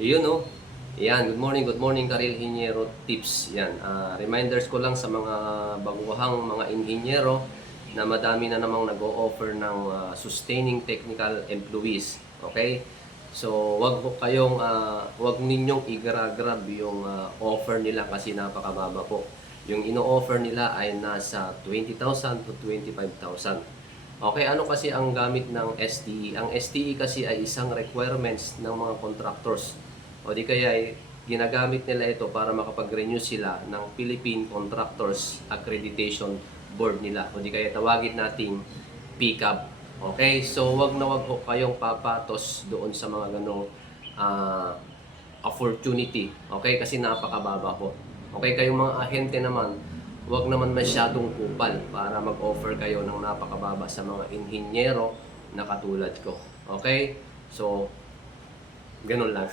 Yun oh. Yan, good morning Karil Hinyero Tips. Yan, reminders ko lang sa mga baguhang mga inhinyero na madami na namang nag-o-offer ng sustaining technical employees. Okay? So, wag ninyong i-grab yung offer nila kasi napakababa po. Yung ino-offer nila ay nasa 20,000 to 25,000. Okay, ano kasi ang gamit ng STE? Ang STE kasi ay isang requirements ng mga contractors. O di kaya ay ginagamit nila ito para makapag-renew sila ng Philippine Contractors Accreditation Board nila. O di kaya tawagin nating PCAB. Okay, so wag na wag ho kayong papatos doon sa mga ganong ah, opportunity. Okay, kasi napakababa po. Okay, kayong mga ahente naman, wag naman masyadong kupal para mag-offer kayo ng napakababa sa mga inhinyero na katulad ko. Okay? So, ganun lang.